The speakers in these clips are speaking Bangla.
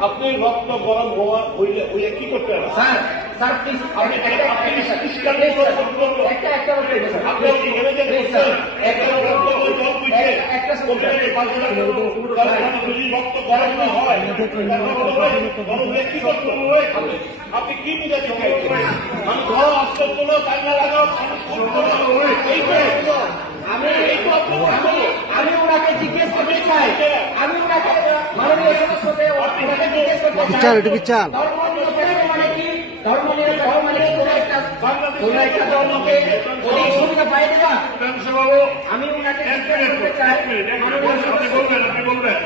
আপনি রক্ত গরম হওয়া হইলে হইলে কি করতে হবে? স্যার স্যার প্লিজ আপনি আপনি। একটা একটা বলতে স্যার। আপনি এখানে যে sir. একটা রক্ত বুঝে একটা পাঁচটা যদি রক্ত গরম না হয় গরম হলে কি করতে হবে? আপনি- কি বুঝাতে চাইছেন? আমি ধরো অস্ত্র তোলো কান্না লাগাও এই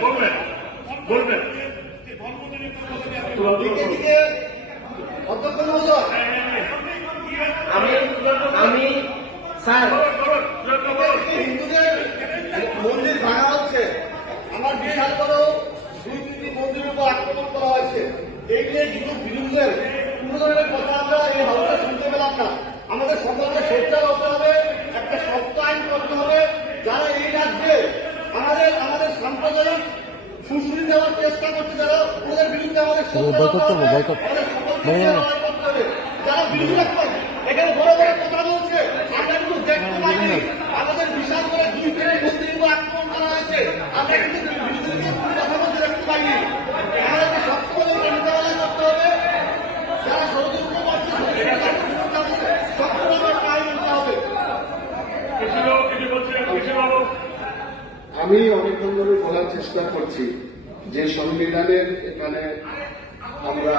বলবেন বলবেন আমি আমি স্যার হিন্দুদের মন্দির ভাঙা হচ্ছে আমার বিশাল বড় দুই তিনটি মন্দিরের উপর আক্রমণ করা হয়েছে এই নিয়ে হিন্দু বিরুদ্ধে কোনো ধরনের কথা আমরা এই হাউসে শুনতে পেলাম না আমাদের সকলকে সোচ্চার হতে হবে একটা শক্ত আইন করতে হবে যারা এই রাজ্যে আমাদের আমাদের সাম্প্রদায়িক সুশ্রী দেওয়ার চেষ্টা করছে যারা ওদের বিরুদ্ধে আমাদের বয়কট করব, বয়কট। মানে- করতে হবে। যারা করে এখানে বড় বড় কথা বলছে আমরা কিন্তু দেখতে পাইনি আমাদের বিশাল করে দুই মন্দির উপর আক্রমণ করা হয়েছে আমরা কিন্তু বিরোধীদের কোনো কথা বলতে দেখতে পাইনি আমাদেরকে সবসময় মোকাবেলা করতে হবে যারা ষড়যন্ত্র করছে সবসময় পায়ে নিতে হবে কিছু কিছু বলছেন কিছু বাবু আমি অনেকক্ষণ ধরে বলার চেষ্টা করছি যে সংবিধানের এখানে আমরা